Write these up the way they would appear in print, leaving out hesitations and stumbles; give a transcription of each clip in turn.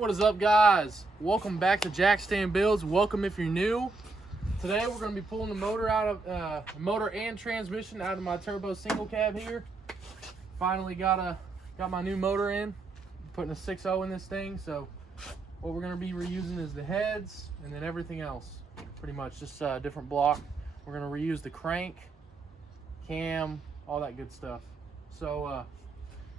What is up, guys? Welcome back to Jack Stand Builds. Welcome if you're new. Today we're going to be pulling the motor out of motor and transmission out of my turbo single cab here. Finally got my new motor in. Putting a 6.0 in this thing. So what we're going to be reusing is the heads and then everything else. Pretty much just a different block. We're going to reuse the crank, cam, all that good stuff. So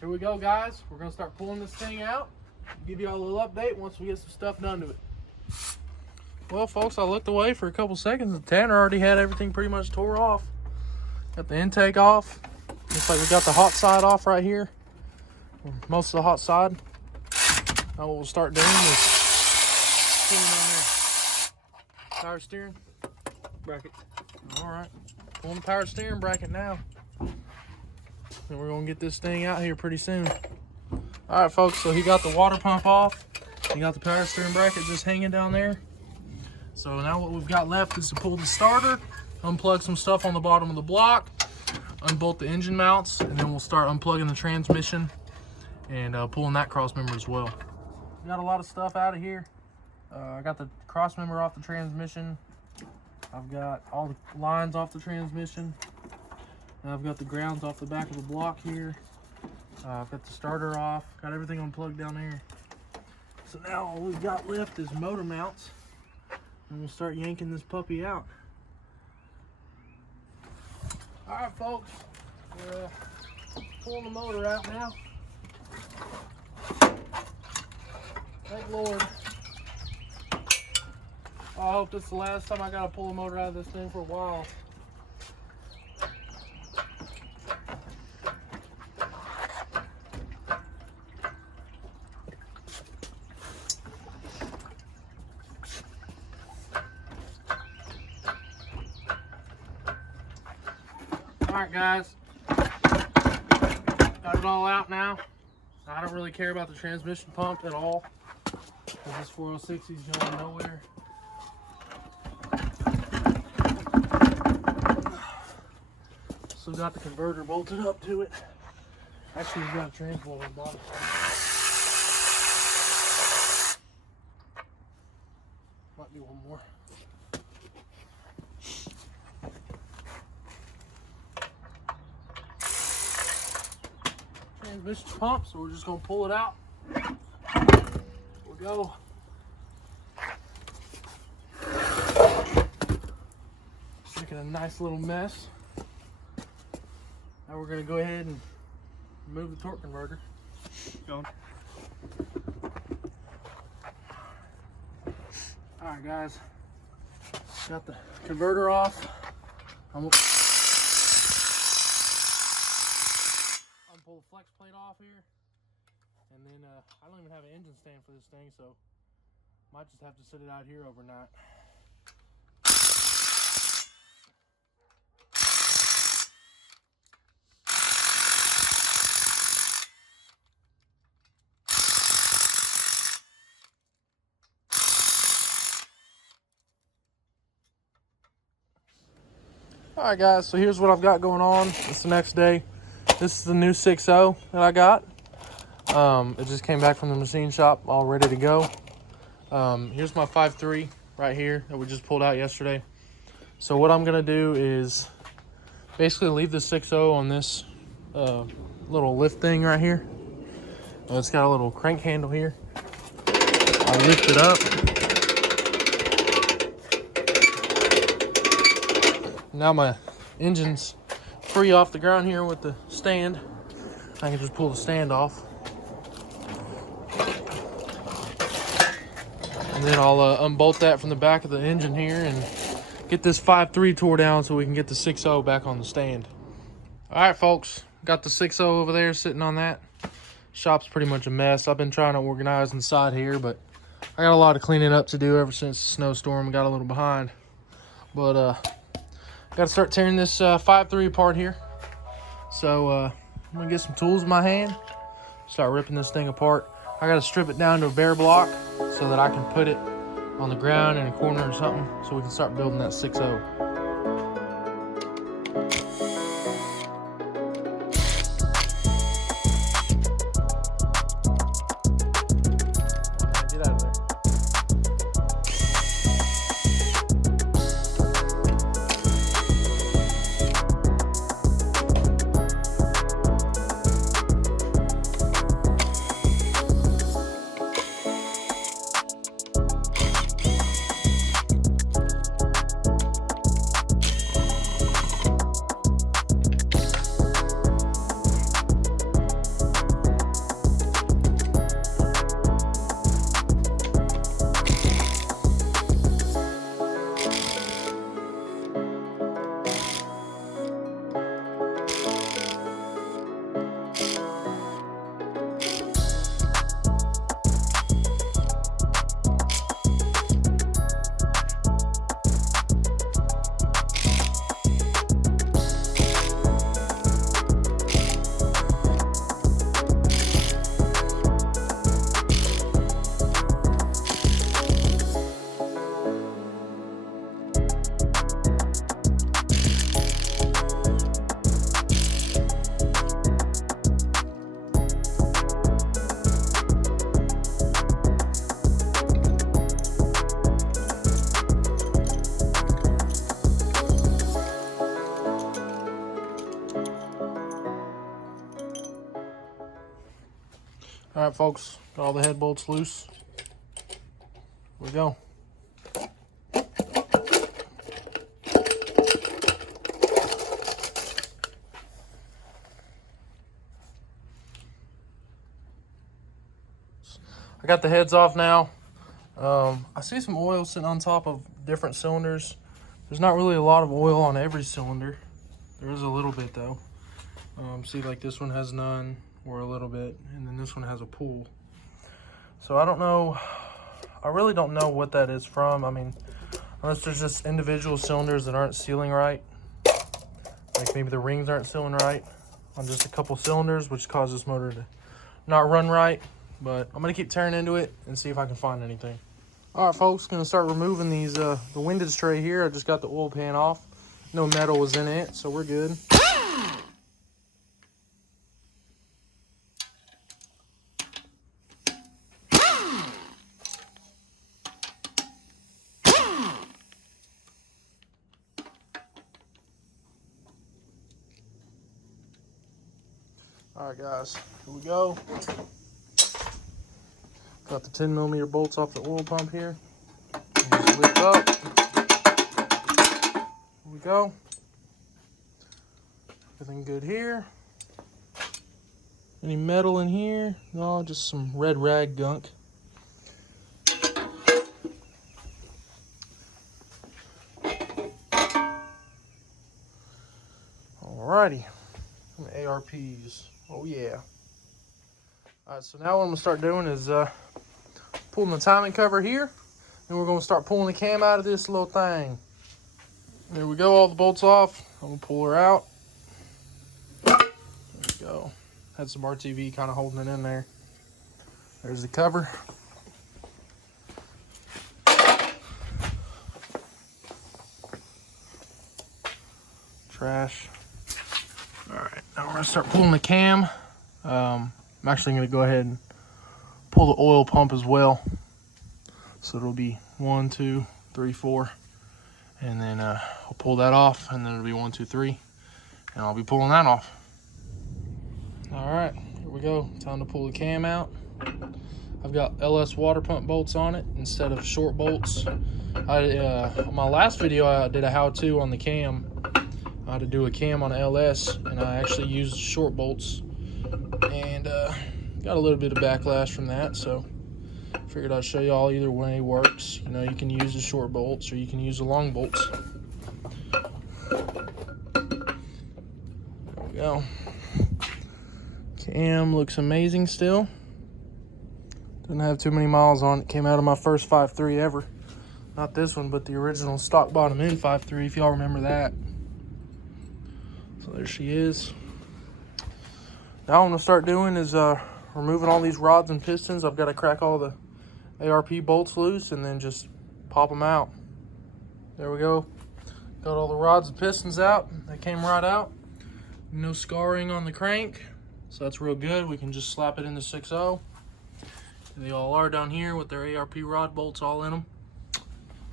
here we go, guys. We're going to start pulling this thing out. Give you all a little update once we get some stuff done to it. Well, folks, I looked away for a couple seconds and Tanner already had everything pretty much tore off. Got the intake off. Looks like we got the hot side off right here. Most of the hot side. Now what we'll start doing is pulling on the power steering bracket. All right, pulling the power steering bracket now. And we're gonna get this thing out here pretty soon. All right, folks, so he got the water pump off. He got the power steering bracket just hanging down there. So now what we've got left is to pull the starter, unplug some stuff on the bottom of the block, unbolt the engine mounts, and then we'll start unplugging the transmission and pulling that cross member as well. Got a lot of stuff out of here. I got the cross member off the transmission. I've got all the lines off the transmission. And I've got the grounds off the back of the block here. I've got the starter off. Got everything unplugged down there. So now all we've got left is motor mounts. And we'll start yanking this puppy out. All right, folks. We're pulling the motor out now. Thank Lord. I hope this is the last time I gotta pull the motor out of this thing for a while. Alright, guys, got it all out now. I don't really care about the transmission pump at all, because this 406 is going nowhere. Still got the converter bolted up to it. Actually, we've got a transformer on the bottom. Might be one more. Transmission pump, so we're just gonna pull it out. Here we go. Making a nice little mess. Now we're gonna go ahead and remove the torque converter. Going. All right, guys. Got the converter off. Pull the flex plate off here, and then I don't even have an engine stand for this thing, so might just have to sit it out here overnight. All right, guys, so here's what I've got going on. It's the next day. This is the new 6.0 that I got. It just came back from the machine shop, all ready to go. Here's my 5.3 right here that we just pulled out yesterday. So what I'm gonna do is basically leave the 6.0 on this little lift thing right here. It's got a little crank handle here. I'll lift it up. Now my engine's free off the ground here with the stand. I can just pull the stand off. And then I'll unbolt that from the back of the engine here and get this 5.3 tore down so we can get the 6.0 back on the stand. All right, folks, got the 6.0 over there sitting on that. Shop's pretty much a mess. I've been trying to organize inside here, but I got a lot of cleaning up to do ever since the snowstorm. Got a little behind. But got to start tearing this 5.3 apart here. So I'm gonna get some tools in my hand, start ripping this thing apart. I got to strip it down to a bare block so that I can put it on the ground in a corner or something so we can start building that 6.0. All right, folks, got all the head bolts loose. Here we go. I got the heads off now. I see some oil sitting on top of different cylinders. There's not really a lot of oil on every cylinder. There is a little bit though. See, like this one has none or a little bit, and then this one has a pool. So I don't know. I really don't know what that is from. I mean, unless there's just individual cylinders that aren't sealing right. Like maybe the rings aren't sealing right on just a couple cylinders, which causes this motor to not run right. But I'm gonna keep tearing into it and see if I can find anything. All right, folks, gonna start removing these the windage tray here. I just got the oil pan off. No metal was in it, so we're good. All right, guys, here we go. Got the 10mm bolts off the oil pump here. Just lift up. Here we go. Everything good here. Any metal in here? No, just some red rag gunk. Alrighty. Some ARPs. Oh yeah. Alright, so now what I'm going to start doing is pulling the timing cover here. And we're going to start pulling the cam out of this little thing. There we go, all the bolts off. I'm going to pull her out. There we go. Had some RTV kind of holding it in there. There's the cover. Trash. Alright, now we're going to start pulling the cam. I'm actually going to go ahead and pull the oil pump as well. So it'll be 1, 2, 3, 4. And then I'll pull that off, and then it'll be 1, 2, 3. And I'll be pulling that off. Alright, here we go. Time to pull the cam out. I've got LS water pump bolts on it instead of short bolts. On my last video, I did a how-to on the cam. I had to do a cam on LS, and I actually used short bolts. And got a little bit of backlash from that, so figured I'd show you all either way works. You know, you can use the short bolts or you can use the long bolts. There we go. Cam looks amazing still. Doesn't have too many miles on it. Came out of my first 5.3 ever. Not this one, but the original stock bottom end 5.3, if y'all remember that. So there she is. Now what I'm gonna start doing is removing all these rods and pistons. I've got to crack all the ARP bolts loose and then just pop them out. There we go. Got all the rods and pistons out. They came right out. No scarring on the crank, so that's real good. We can just slap it in the 6.0. They all are down here with their ARP rod bolts all in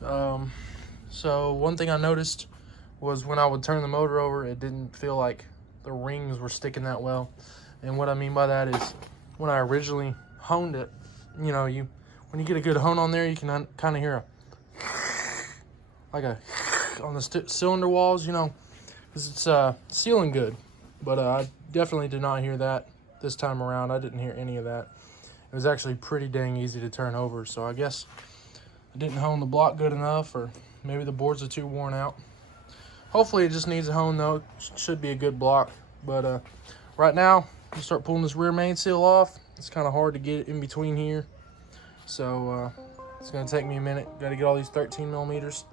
them. So one thing I noticed was when I would turn the motor over, it didn't feel like the rings were sticking that well. And what I mean by that is when I originally honed it, you know, when you get a good hone on there, you can kind of hear on the cylinder walls, you know, because it's sealing good. But I definitely did not hear that this time around. I didn't hear any of that. It was actually pretty dang easy to turn over. So I guess I didn't hone the block good enough, or maybe the boards are too worn out. Hopefully it just needs a hone though. It should be a good block. But right now, we'll start pulling this rear main seal off. It's kind of hard to get it in between here. So it's going to take me a minute. Got to get all these 13mm,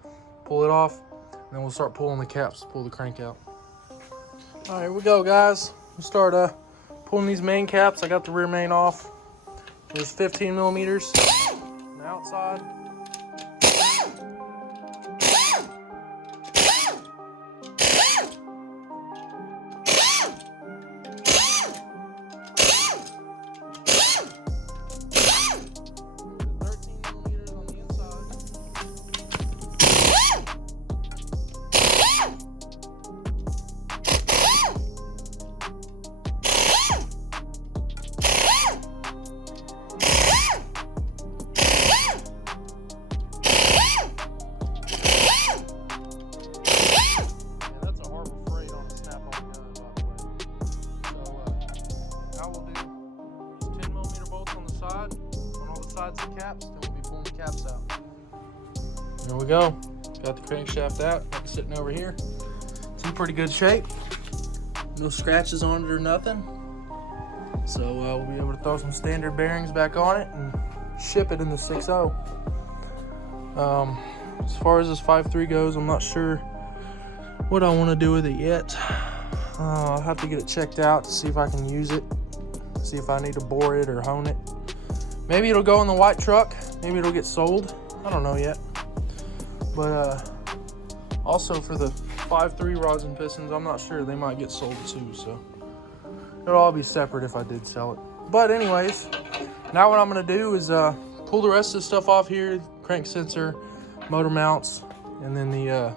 pull it off, and then we'll start pulling the caps, pull the crank out. All right, here we go, guys. We'll start pulling these main caps. I got the rear main off. There's 15mm on the outside. sides of the caps, then we'll be pulling the caps out. There we go. Got the crankshaft out. Got it sitting over here. It's in pretty good shape. No scratches on it or nothing. So we'll be able to throw some standard bearings back on it and ship it in the 6.0. As far as this 5.3 goes, I'm not sure what I want to do with it yet. I'll have to get it checked out to see if I can use it, see if I need to bore it or hone it. Maybe it'll go in the white truck. Maybe it'll get sold. I don't know yet. But also for the 5.3 rods and pistons, I'm not sure. They might get sold too, so it'll all be separate if I did sell it. But anyways, now what I'm gonna do is pull the rest of the stuff off here, crank sensor, motor mounts, and then the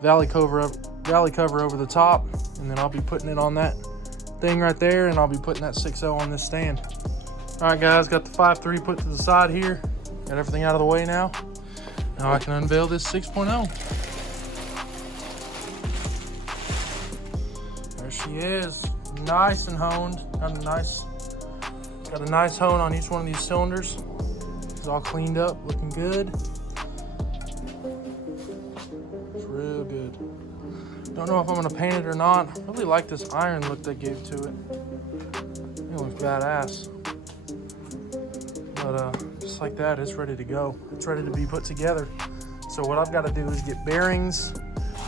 valley cover over the top, and then I'll be putting it on that thing right there, and I'll be putting that 6.0 on this stand. All right, guys, got the 5.3 put to the side here. Got everything out of the way now. Now I can unveil this 6.0. There she is, nice and honed. Got a nice hone on each one of these cylinders. It's all cleaned up, looking good. It's real good. Don't know if I'm gonna paint it or not. I really like this iron look they gave to it. It looks badass. But just like that, it's ready to go. It's ready to be put together. So what I've got to do is get bearings,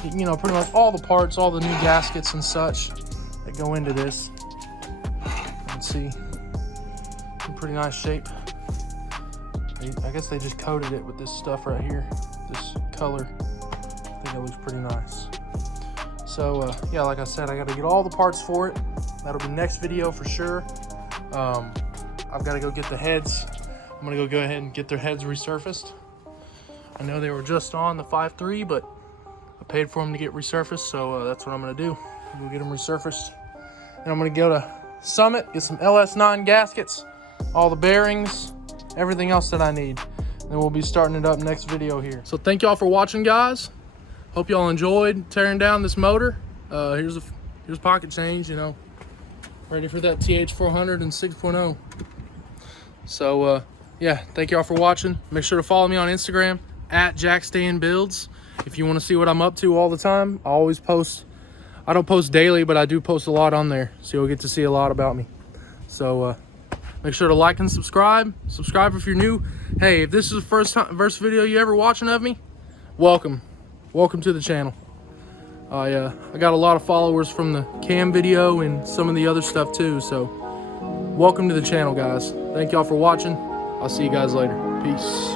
you know, pretty much all the parts, all the new gaskets and such that go into this. Let's see, in pretty nice shape. I guess they just coated it with this stuff right here, this color. I think it looks pretty nice. So yeah, like I said, I got to get all the parts for it. That'll be next video for sure. I've got to go get the heads. I'm gonna go ahead and get their heads resurfaced. I know they were just on the 5.3, but I paid for them to get resurfaced, so that's what I'm gonna do. We'll get them resurfaced. And I'm gonna go to Summit, get some LS9 gaskets, all the bearings, everything else that I need. And then we'll be starting it up next video here. So thank y'all for watching, guys. Hope y'all enjoyed tearing down this motor. Here's pocket change, you know, ready for that TH400 and 6.0. So yeah, thank y'all for watching. Make sure to follow me on Instagram at JackStayInBuilds. If you want to see what I'm up to all the time, I always post. I don't post daily, but I do post a lot on there, so you'll get to see a lot about me. So make sure to like and subscribe. Subscribe if you're new. Hey, if this is the first video you ever watching of me, welcome to the channel. I got a lot of followers from the cam video and some of the other stuff too, so welcome to the channel, guys. Thank y'all for watching. I'll see you guys later. Peace.